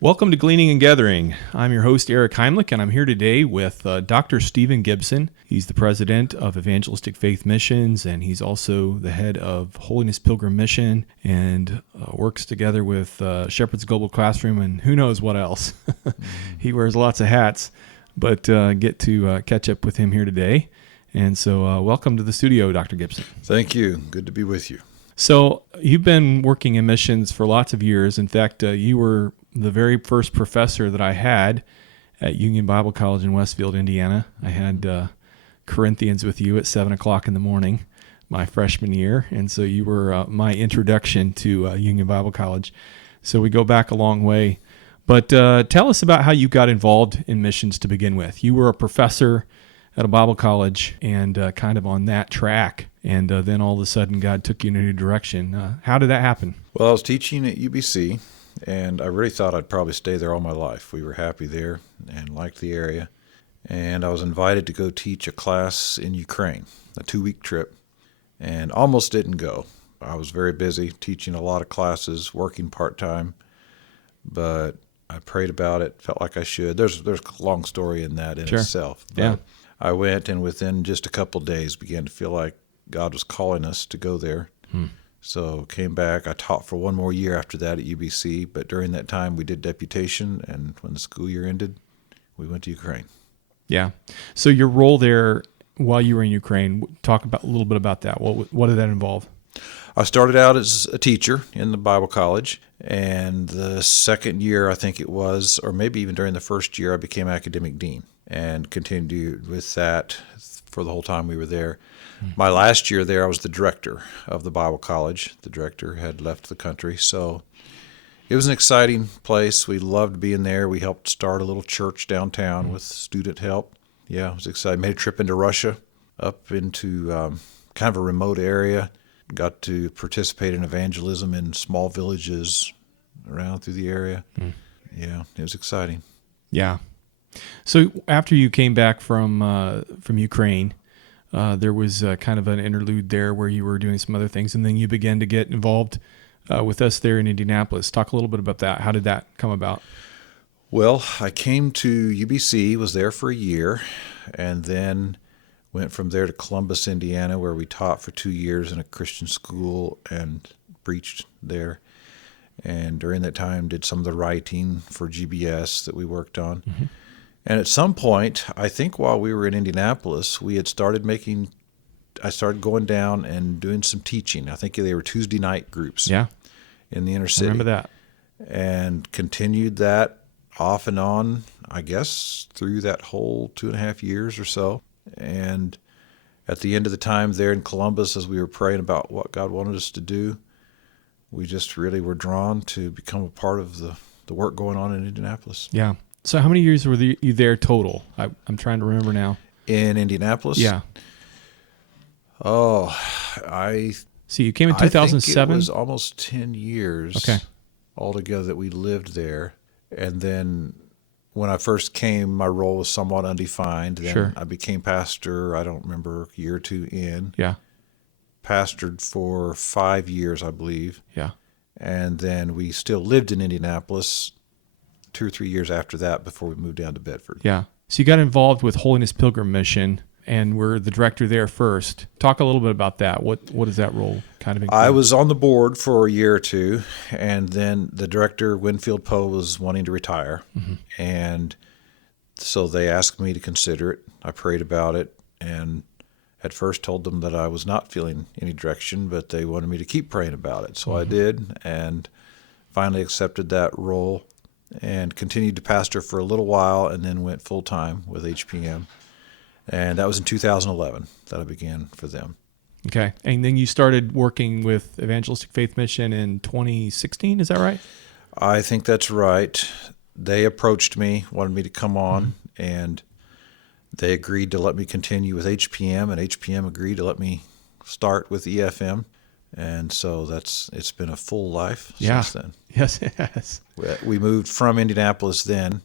Welcome to Gleaning and Gathering. I'm your host, Eric Heimlich, and I'm here today with Dr. Stephen Gibson. He's the president of Evangelistic Faith Missions, and he's also the head of Holiness Pilgrim Mission, and works together with Shepherd's Global Classroom and who knows what else. He wears lots of hats, but get to catch up with him here today. And so welcome to the studio, Dr. Gibson. Thank you. Good to be with you. So you've been working in missions for lots of years. In fact, you were the very first professor that I had at Union Bible College in Westfield, Indiana. I had Corinthians with you at 7 o'clock in the morning my freshman year, and so you were my introduction to Union Bible College. So we go back a long way. But tell us about how you got involved in missions to begin with. You were a professor at a Bible college and kind of on that track, and then all of a sudden God took you in a new direction. How did that happen? Well, I was teaching at UBC, and I really thought I'd probably stay there all my life. We were happy there and liked the area. And I was invited to go teach a class in Ukraine, a 2-week trip, and almost didn't go. I was very busy teaching a lot of classes, working part-time, but I prayed about it, felt like I should. There's a long story in that in itself. But yeah. I went, and within just a couple of days began to feel like God was calling us to go there. So came back. I taught for one more year after that at UBC, but during that time we did deputation, and when the school year ended, we went to Ukraine. Yeah. So your role there while you were in Ukraine, talk about a little bit about that. What did that involve? I started out as a teacher in the Bible college, and the second year, I think it was, or maybe even during the first year, I became academic dean and continued with that for the whole time we were there. My last year there, I was the director of the Bible college. The director had left the country, so it was an exciting place. We loved being there. We helped start a little church downtown with student help. Yeah, it was exciting. Made a trip into Russia, up into kind of a remote area. Got to participate in evangelism in small villages around through the area. Yeah, it was exciting. Yeah. So after you came back from Ukraine, there was kind of an interlude there where you were doing some other things, and then you began to get involved with us there in Indianapolis. Talk a little bit about that. How did that come about? Well, I came to UBC, was there for a year, and then went from there to Columbus, Indiana, where we taught for 2 years in a Christian school and preached there. And during that time, did some of the writing for GBS that we worked on. And at some point, I think while we were in Indianapolis, I started going down and doing some teaching. I think they were Tuesday night groups in the inner city. I remember that. And continued that off and on, I guess, through that whole 2.5 years or so. And at the end of the time there in Columbus, as we were praying about what God wanted us to do, we just really were drawn to become a part of the work going on in Indianapolis. Yeah. So how many years were you there total? I'm trying to remember now. In Indianapolis? Yeah. Oh, So you came in 2007? I think it was almost 10 years altogether that we lived there. And then when I first came, my role was somewhat undefined. Then I became pastor, I don't remember, a year or two in. Yeah. Pastored for 5 years, I believe. Yeah. And then we still lived in Indianapolis 2 or 3 years after that before we moved down to Bedford. Yeah. So you got involved with Holiness Pilgrim Mission and were the director there first. Talk a little bit about that. What does that role kind of include? I was on the board for a year or two, and then the director, Winfield Poe, was wanting to retire. And so they asked me to consider it. I prayed about it and at first told them that I was not feeling any direction, but they wanted me to keep praying about it. So I did, and finally accepted that role and continued to pastor for a little while, and then went full-time with HPM. And that was in 2011 that I began for them. Okay. And then you started working with Evangelistic Faith Mission in 2016, is that right? I think that's right. They approached me, wanted me to come on, and they agreed to let me continue with HPM, and HPM agreed to let me start with EFM. And so it's been a full life since then. Yes, it has. We moved from Indianapolis then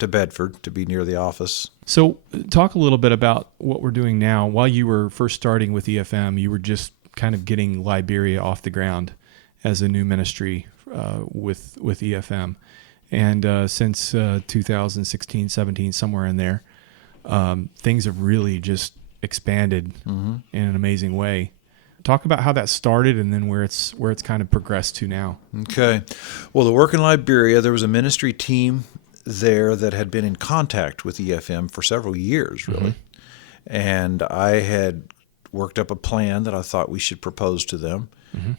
to Bedford to be near the office. So talk a little bit about what we're doing now. While you were first starting with EFM, you were just kind of getting Liberia off the ground as a new ministry with EFM. And since 2016, 17, somewhere in there, things have really just expanded in an amazing way. Talk about how that started and then where it's kind of progressed to now. Okay. Well, the work in Liberia, there was a ministry team there that had been in contact with EFM for several years, really. And I had worked up a plan that I thought we should propose to them.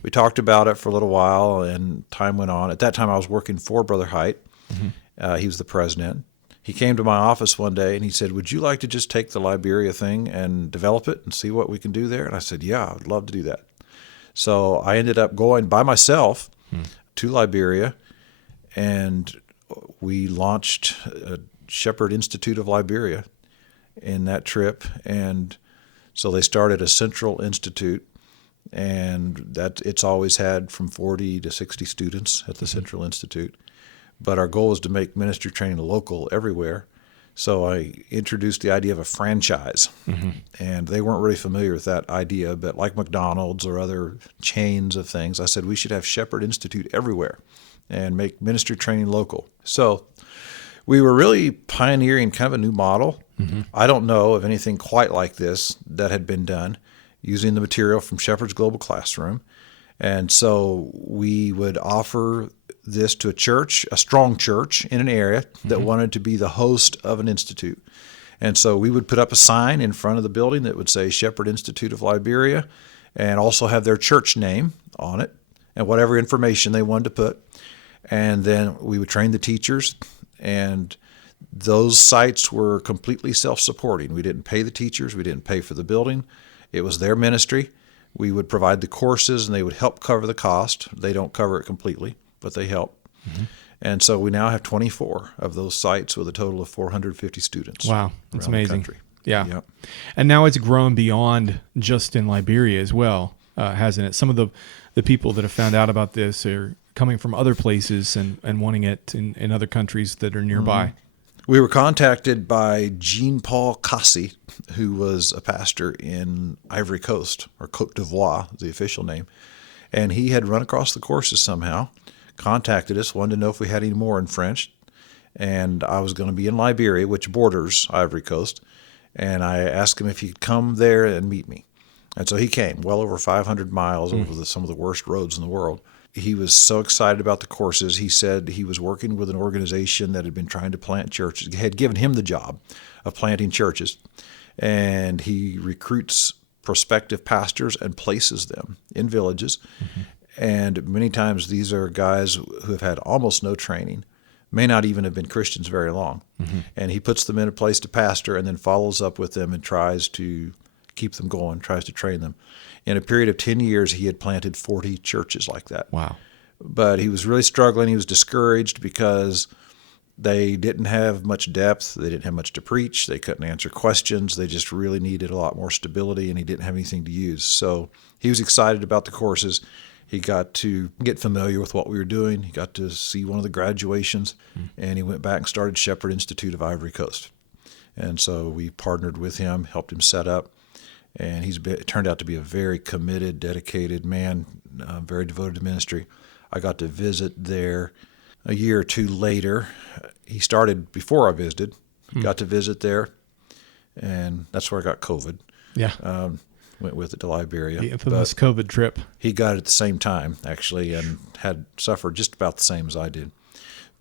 We talked about it for a little while, and time went on. At that time, I was working for Brother Height. He was the president. He came to my office one day, and he said, would you like to just take the Liberia thing and develop it and see what we can do there? And I said, yeah, I would love to do that. So I ended up going by myself to Liberia, and we launched a Shepherd Institute of Liberia in that trip. And so they started a central institute, and that it's always had from 40 to 60 students at the Central Institute. But our goal is to make ministry training local everywhere. So I introduced the idea of a franchise, and they weren't really familiar with that idea, but like McDonald's or other chains of things, I said we should have Shepherd Institute everywhere and make ministry training local. So we were really pioneering kind of a new model. I don't know of anything quite like this that had been done using the material from Shepherd's Global Classroom. And so we would offer this to a church, a strong church in an area that wanted to be the host of an institute. And so we would put up a sign in front of the building that would say Shepherd Institute of Liberia, and also have their church name on it and whatever information they wanted to put. And then we would train the teachers, and those sites were completely self-supporting. We didn't pay the teachers. We didn't pay for the building. It was their ministry. We would provide the courses, and they would help cover the cost. They don't cover it completely, but they help. And so we now have 24 of those sites with a total of 450 students. Wow, that's amazing. Yeah. Yep. And now it's grown beyond just in Liberia as well, hasn't it? Some of the people that have found out about this are coming from other places and wanting it in other countries that are nearby. We were contacted by Jean-Paul Cassi, who was a pastor in Ivory Coast, or Côte d'Ivoire, the official name. And he had run across the courses somehow, contacted us, wanted to know if we had any more in French. And I was going to be in Liberia, which borders Ivory Coast. And I asked him if he'd come there and meet me. And so he came, well over 500 miles over some of the worst roads in the world. He was so excited about the courses. He said he was working with an organization that had been trying to plant churches, had given him the job of planting churches. And he recruits prospective pastors and places them in villages. And many times these are guys who have had almost no training, may not even have been Christians very long. And he puts them in a place to pastor and then follows up with them and tries to keep them going, tries to train them. In a period of 10 years, he had planted 40 churches like that. Wow. But he was really struggling. He was discouraged because they didn't have much depth. They didn't have much to preach. They couldn't answer questions. They just really needed a lot more stability, and he didn't have anything to use. So he was excited about the courses. He got to get familiar with what we were doing. He got to see one of the graduations, and he went back and started Shepherd Institute of Ivory Coast. And so we partnered with him, helped him set up. And turned out to be a very committed, dedicated man, very devoted to ministry. I got to visit there a year or two later. He started before I visited. Got to visit there, and that's where I got COVID. Yeah. Went with it to Liberia. The infamous COVID trip. He got it at the same time, actually, and had suffered just about the same as I did.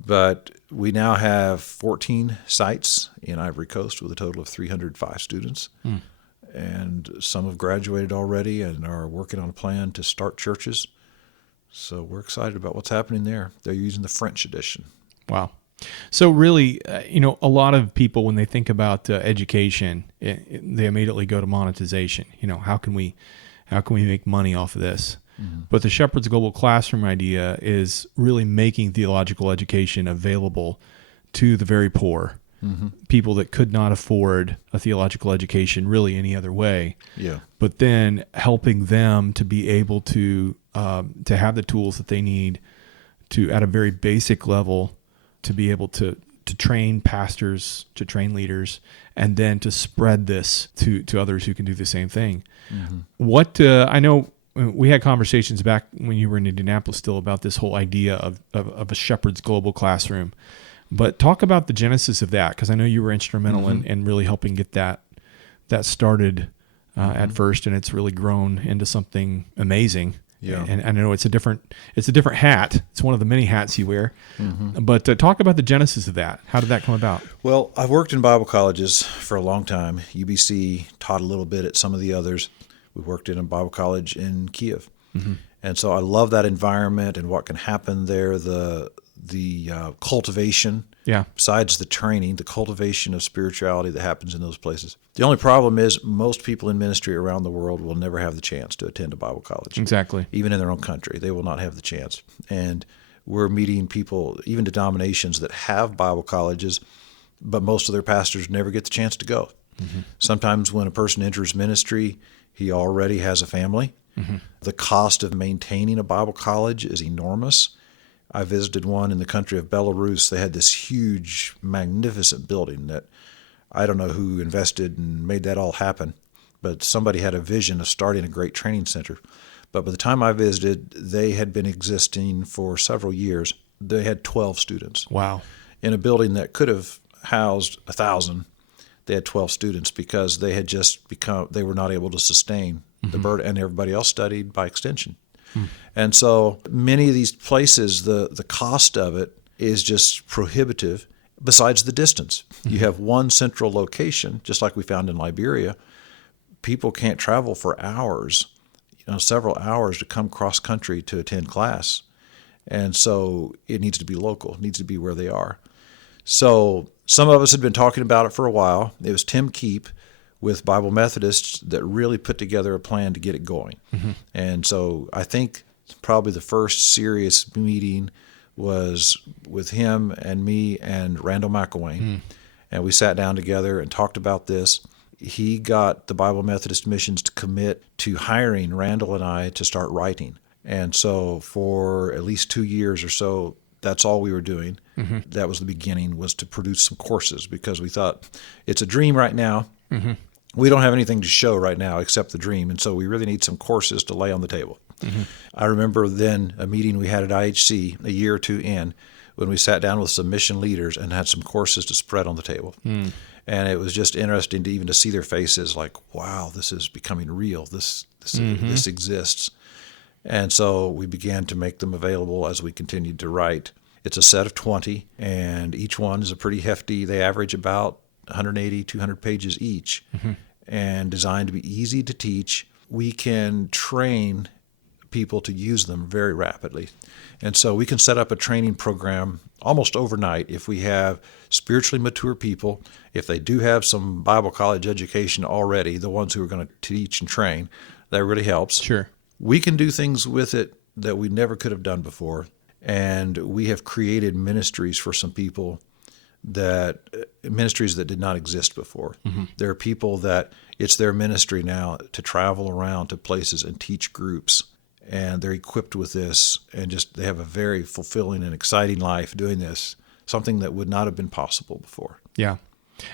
But we now have 14 sites in Ivory Coast with a total of 305 students. And some have graduated already and are working on a plan to start churches. So we're excited about what's happening there. They're using the French edition. Wow. So really, a lot of people, when they think about education, they immediately go to monetization. How can we make money off of this? But the Shepherd's Global Classroom idea is really making theological education available to the very poor. People that could not afford a theological education really any other way. Yeah. But then helping them to be able to have the tools that they need to, at a very basic level, to be able to train pastors, to train leaders, and then to spread this to others who can do the same thing. What I know we had conversations back when you were in Indianapolis still about this whole idea of a shepherd's global classroom. But talk about the genesis of that, because I know you were instrumental in really helping get that started at first, and it's really grown into something amazing. Yeah. And I know it's a different hat. It's one of the many hats you wear. But talk about the genesis of that. How did that come about? Well, I've worked in Bible colleges for a long time. UBC, taught a little bit at some of the others. We worked in a Bible college in Kiev. And so I love that environment and what can happen there, the cultivation, besides the training, the cultivation of spirituality that happens in those places. The only problem is most people in ministry around the world will never have the chance to attend a Bible college. Exactly. Even in their own country, they will not have the chance. And we're meeting people, even denominations that have Bible colleges, but most of their pastors never get the chance to go. Sometimes when a person enters ministry, he already has a family. The cost of maintaining a Bible college is enormous. I visited one in the country of Belarus. They had this huge, magnificent building that I don't know who invested and made that all happen, but somebody had a vision of starting a great training center. But by the time I visited, they had been existing for several years. They had 12 students. Wow. In a building that could have housed 1,000, they had 12 students because they had they were not able to sustain the burden, and everybody else studied by extension. And so many of these places, the cost of it is just prohibitive, besides the distance. You have one central location, just like we found in Liberia. People can't travel for hours, several hours to come cross country to attend class. And so it needs to be local, it needs to be where they are. So some of us had been talking about it for a while. It was Tim Keep with Bible Methodists that really put together a plan to get it going. And so I think probably the first serious meeting was with him and me and Randall McElwain. And we sat down together and talked about this. He got the Bible Methodist Missions to commit to hiring Randall and I to start writing. And so for at least 2 years or so, that's all we were doing. That was the beginning, was to produce some courses, because we thought it's a dream right now. We don't have anything to show right now except the dream, and so we really need some courses to lay on the table. I remember then a meeting we had at IHC a year or two in, when we sat down with some mission leaders and had some courses to spread on the table. And it was just interesting to see their faces like, wow, this is becoming real. This exists. And so we began to make them available as we continued to write. It's a set of 20, and each one is a pretty hefty. They average about 180, 200 pages each, and designed to be easy to teach. We can train people to use them very rapidly. And so we can set up a training program almost overnight if we have spiritually mature people, if they do have some Bible college education already, the ones who are going to teach and train. That really helps. Sure. We can do things with it that we never could have done before. And we have created ministries for some people, ministries that did not exist before. There are people that it's their ministry now to travel around to places and teach groups. And they're equipped with this, and they have a very fulfilling and exciting life doing this, something that would not have been possible before. Yeah.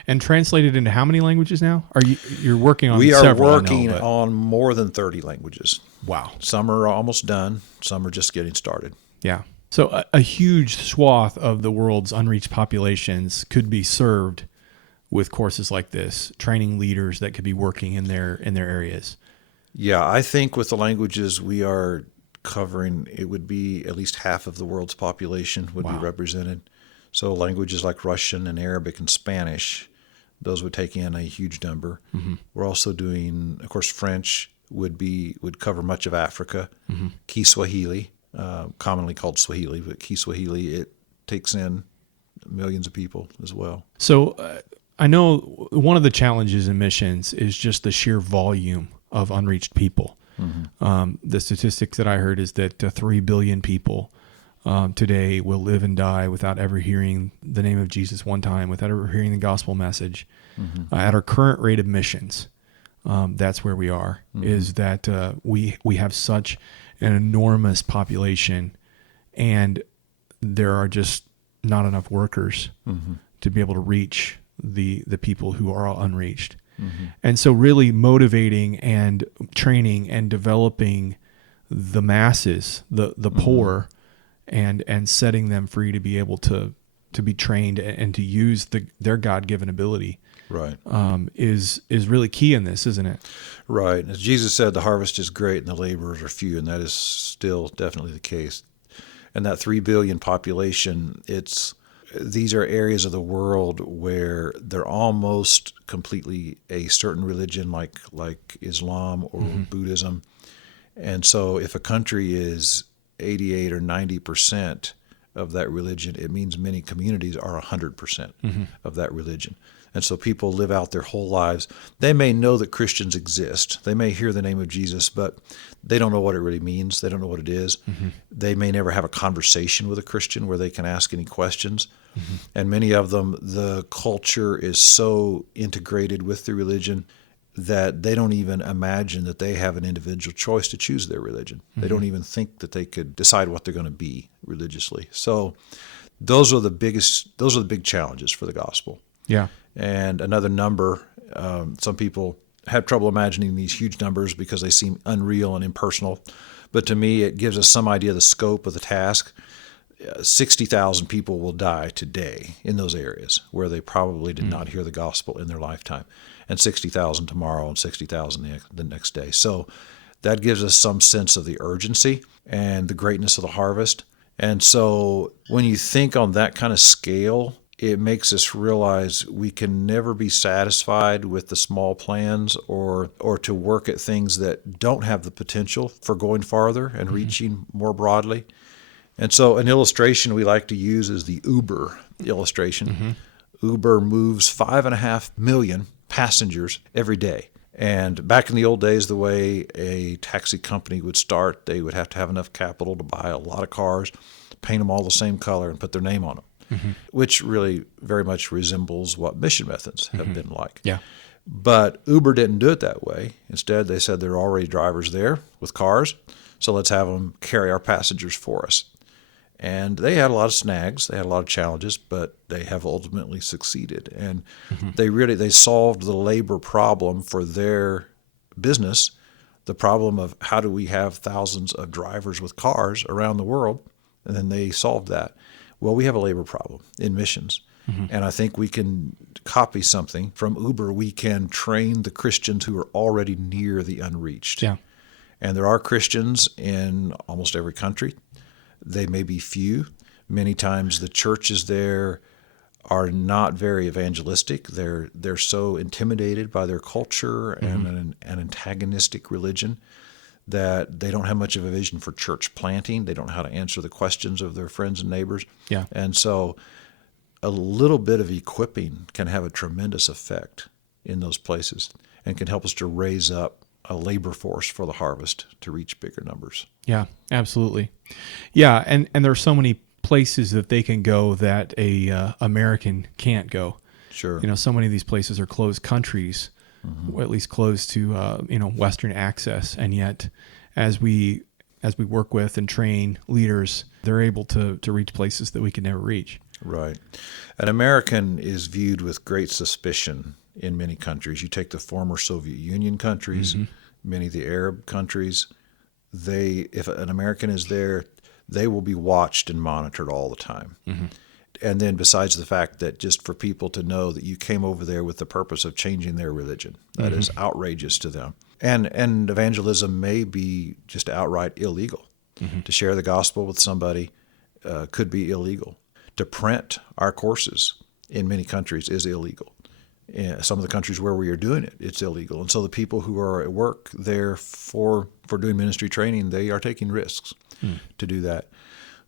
And translated into how many languages now? You're working on We are several, working on more than 30 languages. Wow. Some are almost done. Some are just getting started. Yeah. So a huge swath of the world's unreached populations could be served with courses like this, training leaders that could be working in their areas. Yeah, I think with the languages we are covering, it would be at least half of the world's population would be represented. So languages like Russian and Arabic and Spanish, those would take in a huge number. We're also doing, of course, French would cover much of Africa. Kiswahili, commonly called Swahili, but Kiswahili, it takes in millions of people as well. So I know one of the challenges in missions is just the sheer volume of unreached people. The statistics that I heard is that 3 billion people today will live and die without ever hearing the name of Jesus one time, without ever hearing the gospel message. At our current rate of missions, that's where we are, is that we have such an enormous population, and there are just not enough workers to be able to reach the people who are unreached. And so really motivating and training and developing the masses, the poor, and setting them free to be able to be trained and to use their God-given ability. Right. Is really key in this, isn't it? Right. As Jesus said, the harvest is great and the laborers are few, and that is still definitely the case. And that 3 billion population, these are areas of the world where they're almost completely a certain religion, like Islam or Buddhism. And so if a country is 88 or 90% of that religion, it means many communities are 100% of that religion. And so people live out their whole lives. They may know that Christians exist. They may hear the name of Jesus, but they don't know what it really means. They don't know what it is. They may never have a conversation with a Christian where they can ask any questions. And many of them, the culture is so integrated with the religion that they don't even imagine that they have an individual choice to choose their religion. They don't even think that they could decide what they're going to be religiously. So those are the big challenges for the gospel. Yeah. And another number, some people have trouble imagining these huge numbers because they seem unreal and impersonal. But to me, it gives us some idea of the scope of the task. 60,000 people will die today in those areas where they probably did not hear the gospel in their lifetime, and 60,000 tomorrow and 60,000 the next day. So that gives us some sense of the urgency and the greatness of the harvest. And so when you think on that kind of scale, it makes us realize we can never be satisfied with the small plans or to work at things that don't have the potential for going farther and reaching more broadly. And so an illustration we like to use is the Uber illustration. Uber moves 5.5 million passengers every day. And back in the old days, the way a taxi company would start, they would have to have enough capital to buy a lot of cars, paint them all the same color, and put their name on them. Which really very much resembles what mission methods have been like. Yeah. But Uber didn't do it that way. Instead, they said there are already drivers there with cars, so let's have them carry our passengers for us. And they had a lot of snags, they had a lot of challenges, but they have ultimately succeeded. And they solved the labor problem for their business, the problem of how do we have thousands of drivers with cars around the world, and then they solved that. Well, we have a labor problem in missions, and I think we can copy something from Uber. We can train the Christians who are already near the unreached. Yeah. And there are Christians in almost every country. They may be few. Many times the churches there are not very evangelistic. They're so intimidated by their culture and an antagonistic religion that they don't have much of a vision for church planting. They don't know how to answer the questions of their friends and neighbors. Yeah. And so a little bit of equipping can have a tremendous effect in those places and can help us to raise up a labor force for the harvest to reach bigger numbers. Yeah, absolutely. Yeah, and there are so many places that they can go that a American can't go. Sure. So many of these places are closed countries, or at least close to Western access, and yet as we work with and train leaders, they're able to reach places that we could never reach. Right. An American is viewed with great suspicion in many countries. You take the former Soviet Union countries, many of the Arab countries, if an American is there, they will be watched and monitored all the time. And then besides the fact that just for people to know that you came over there with the purpose of changing their religion, that is outrageous to them. And evangelism may be just outright illegal. To share the gospel with somebody could be illegal. To print our courses in many countries is illegal. In some of the countries where we are doing it, it's illegal. And so the people who are at work there for doing ministry training, they are taking risks to do that.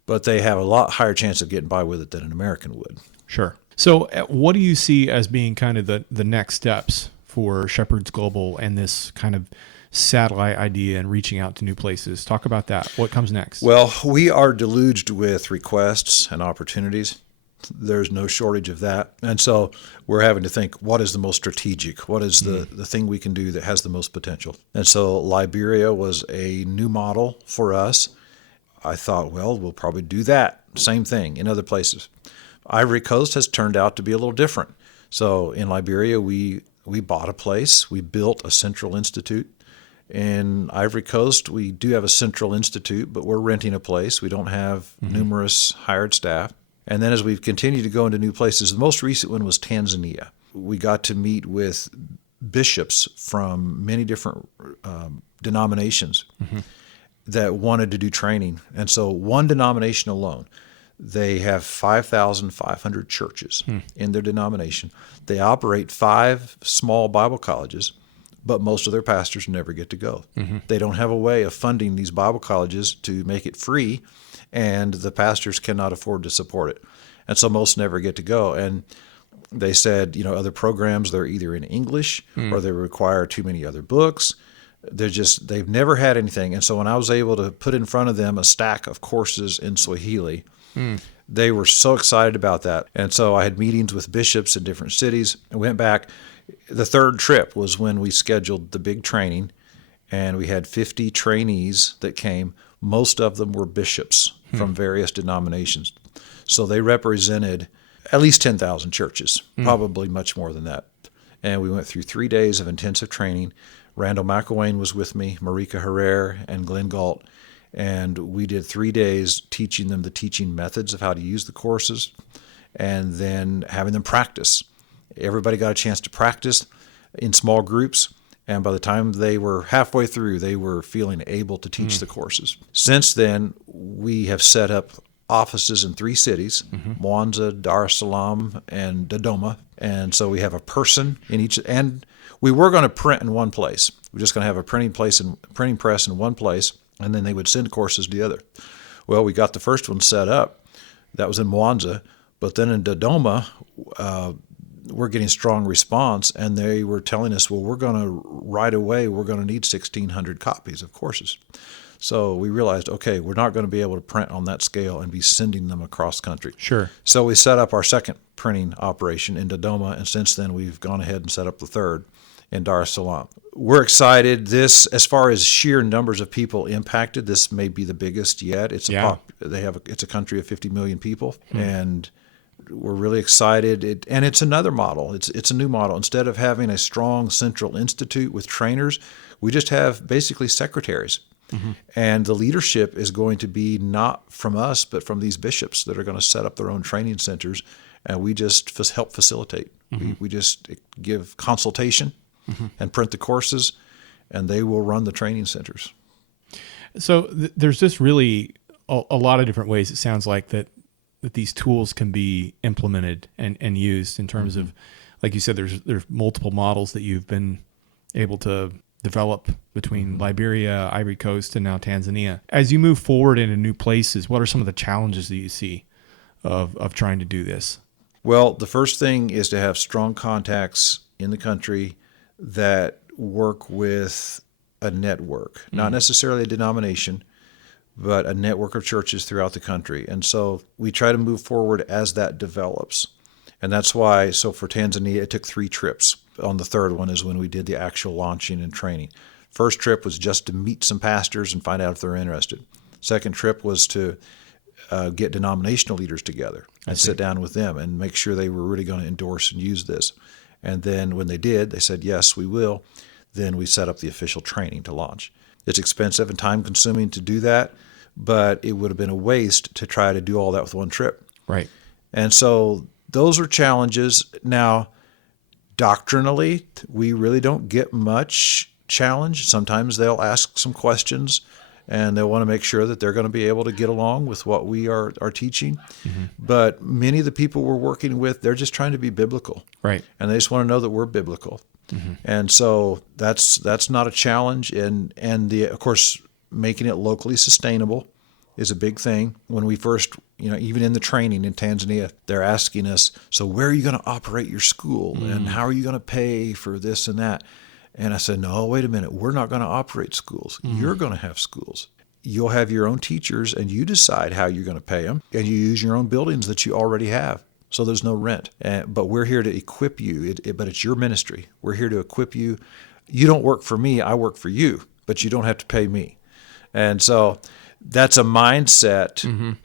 But they have a lot higher chance of getting by with it than an American would. Sure. So what do you see as being kind of the next steps for Shepherds Global and this kind of satellite idea and reaching out to new places? Talk about that. What comes next? Well, we are deluged with requests and opportunities. There's no shortage of that. And so we're having to think, what is the most strategic? What is the thing we can do that has the most potential? And so Liberia was a new model for us. I thought, well, we'll probably do that same thing in other places. Ivory Coast has turned out to be a little different. So in Liberia, we bought a place. We built a central institute. In Ivory Coast, we do have a central institute, but we're renting a place. We don't have numerous hired staff. And then as we've continued to go into new places, the most recent one was Tanzania. We got to meet with bishops from many different denominations that wanted to do training. And so one denomination alone, they have 5,500 churches in their denomination. They operate 5 small Bible colleges, but most of their pastors never get to go. They don't have a way of funding these Bible colleges to make it free, and the pastors cannot afford to support it. And so most never get to go. And they said, other programs, they're either in English or they require too many other books. They've never had anything. And so when I was able to put in front of them a stack of courses in Swahili, they were so excited about that. And so I had meetings with bishops in different cities. I went back. The third trip was when we scheduled the big training, and we had 50 trainees that came. Most of them were bishops from various denominations. So they represented at least 10,000 churches, probably much more than that. And we went through 3 days of intensive training. Randall McElwain was with me, Marika Herrera, and Glenn Galt. And we did 3 days teaching them the teaching methods of how to use the courses, and then having them practice. Everybody got a chance to practice in small groups. And by the time they were halfway through, they were feeling able to teach the courses. Since then, we have set up offices in 3 cities, Mwanza, Dar es Salaam, and Dodoma. And so we have a person in each. And we were going to print in one place. We're just going to have a printing press in one place, and then they would send courses to the other. Well, we got the first one set up. That was in Mwanza. But then in Dodoma, we're getting strong response, and they were telling us, well, right away, we're going to need 1,600 copies of courses. So we realized, okay, we're not going to be able to print on that scale and be sending them across country. Sure. So we set up our second printing operation in Dodoma, and since then we've gone ahead and set up the third in Dar es Salaam. We're excited. This, as far as sheer numbers of people impacted, this may be the biggest yet. It's a country of 50 million people, and we're really excited. And it's another model. It's a new model. Instead of having a strong central institute with trainers, we just have basically secretaries. And the leadership is going to be not from us, but from these bishops that are going to set up their own training centers, and we just help facilitate. We just give consultation and print the courses, and they will run the training centers. So there's just really a lot of different ways, it sounds like, that these tools can be implemented and used in terms of, like you said, there's multiple models that you've been able to develop between Liberia, Ivory Coast, and now Tanzania. As you move forward into new places, what are some of the challenges that you see of trying to do this? Well, the first thing is to have strong contacts in the country that work with a network, not necessarily a denomination, but a network of churches throughout the country. And so we try to move forward as that develops. And that's why, so for Tanzania, it took 3 trips. On the third one is when we did the actual launching and training. First trip was just to meet some pastors and find out if they're interested. Second trip was to get denominational leaders together and sit down with them and make sure they were really going to endorse and use this. And then when they did, they said, yes, we will. Then we set up the official training to launch. It's expensive and time-consuming to do that, but it would have been a waste to try to do all that with one trip. Right. And so those are challenges. Now, doctrinally, we really don't get much challenge. Sometimes they'll ask some questions, and they'll want to make sure that they're going to be able to get along with what we are teaching. But many of the people we're working with, they're just trying to be biblical. Right. And they just want to know that we're biblical. And so that's not a challenge. And of course, making it locally sustainable is a big thing. When we first, even in the training in Tanzania, they're asking us, so where are you going to operate your school? And how are you going to pay for this and that? And I said, no, wait a minute. We're not going to operate schools. You're going to have schools. You'll have your own teachers, and you decide how you're going to pay them. And you use your own buildings that you already have. So there's no rent. But we're here to equip you. But it's your ministry. We're here to equip you. You don't work for me. I work for you. But you don't have to pay me. And so that's a mindset.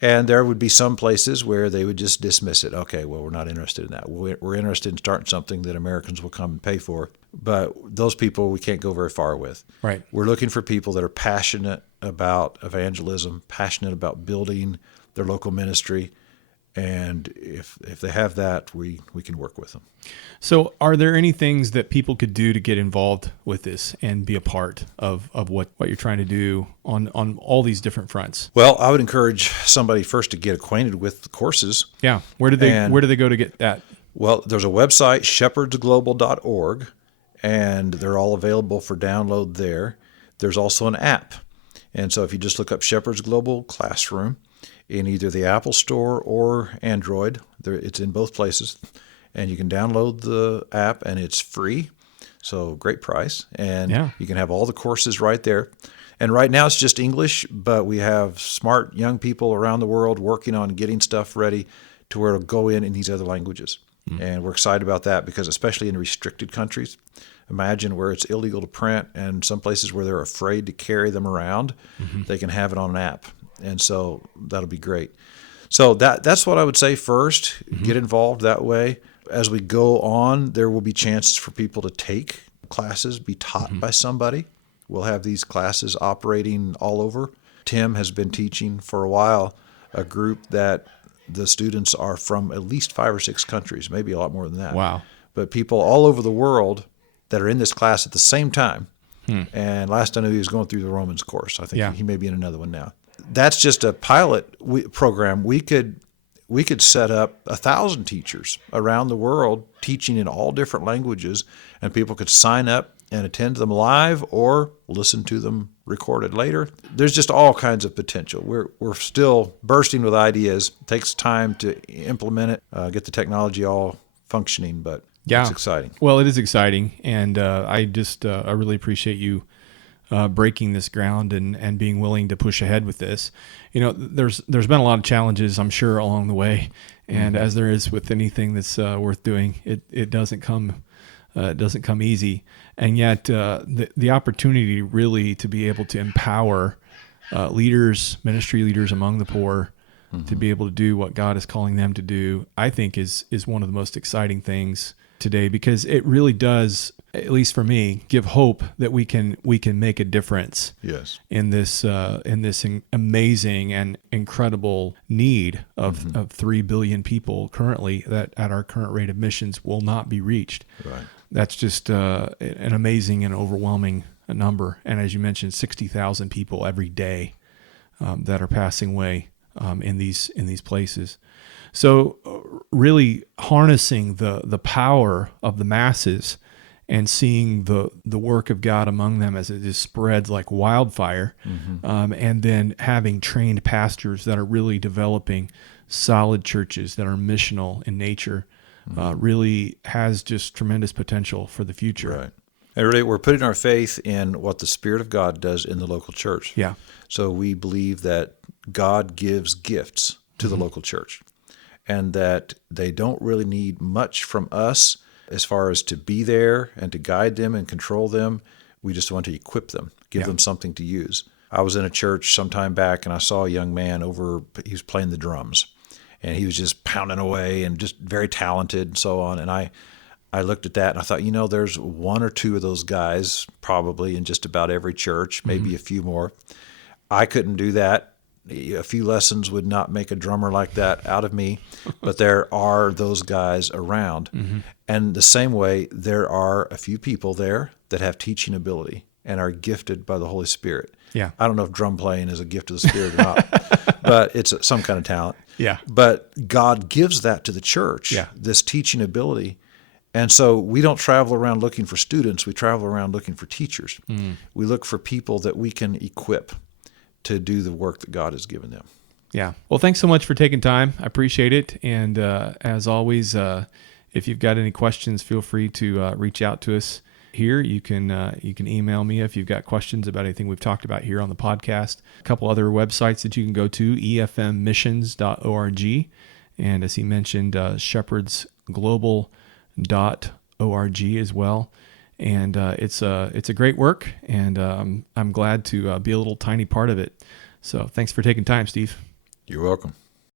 And there would be some places where they would just dismiss it. Okay, well, we're not interested in that. We're interested in starting something that Americans will come and pay for. But those people we can't go very far with. Right. We're looking for people that are passionate about evangelism, passionate about building their local ministry. And if they have that, we can work with them. So are there any things that people could do to get involved with this and be a part of what you're trying to do on all these different fronts? Well, I would encourage somebody first to get acquainted with the courses. Yeah. Where do they go to get that? Well, there's a website, shepherdsglobal.org, and they're all available for download there. There's also an app. And so if you just look up Shepherds Global Classroom in either the Apple Store or Android, it's in both places. And you can download the app, and it's free, so great price. And you can have all the courses right there. And right now it's just English, but we have smart young people around the world working on getting stuff ready to where it'll go in these other languages. Mm-hmm. And we're excited about that because especially in restricted countries, imagine where it's illegal to print and some places where they're afraid to carry them around, they can have it on an app. And so that'll be great. So that's what I would say first, get involved that way. As we go on, there will be chances for people to take classes, be taught by somebody. We'll have these classes operating all over. Tim has been teaching for a while a group that the students are from at least 5 or 6 countries, maybe a lot more than that. Wow. But people all over the world that are in this class at the same time. And last I knew he was going through the Romans course. I think he may be in another one now. That's just a pilot program. We could set up 1,000 teachers around the world teaching in all different languages, and people could sign up and attend them live or listen to them recorded later. There's just all kinds of potential. We're still bursting with ideas. It takes time to implement it, get the technology all functioning, but it's exciting. Well, it is exciting, and I really appreciate you breaking this ground and being willing to push ahead with this. You know, there's been a lot of challenges, I'm sure, along the way, and as there is with anything that's worth doing, it doesn't come easy. And yet, the opportunity really to be able to empower ministry leaders among the poor, to be able to do what God is calling them to do, I think is one of the most exciting things today, because it really does, at least for me, give hope that we can make a difference. Yes. In this amazing and incredible need of 3 billion people currently that at our current rate of missions will not be reached. Right. That's just an amazing and overwhelming number. And as you mentioned, 60,000 people every day that are passing away in these places. So really harnessing the power of the masses and seeing the work of God among them as it just spreads like wildfire, and then having trained pastors that are really developing solid churches that are missional in nature, really has just tremendous potential for the future. Right. And really, we're putting our faith in what the Spirit of God does in the local church. Yeah. So we believe that God gives gifts to the local church, and that they don't really need much from us as far as to be there and to guide them and control them. We just want to equip them, give them something to use. I was in a church some time back, and I saw a young man he was playing the drums, and he was just pounding away and just very talented and so on. And I looked at that and I thought, there's 1 or 2 of those guys probably in just about every church, maybe a few more. I couldn't do that. A few lessons would not make a drummer like that out of me, but there are those guys around. And the same way, there are a few people there that have teaching ability and are gifted by the Holy Spirit. Yeah. I don't know if drum playing is a gift of the Spirit or not, but it's some kind of talent. Yeah. But God gives that to the church, this teaching ability. And so we don't travel around looking for students. We travel around looking for teachers. We look for people that we can equip to do the work that God has given them. Yeah. Well, thanks so much for taking time. I appreciate it. And as always, if you've got any questions, feel free to reach out to us here. You can email me if you've got questions about anything we've talked about here on the podcast. A couple other websites that you can go to, efmmissions.org. And as he mentioned, shepherdsglobal.org as well. And it's a great work, and I'm glad to be a little tiny part of it. So thanks for taking time, Steve. You're welcome.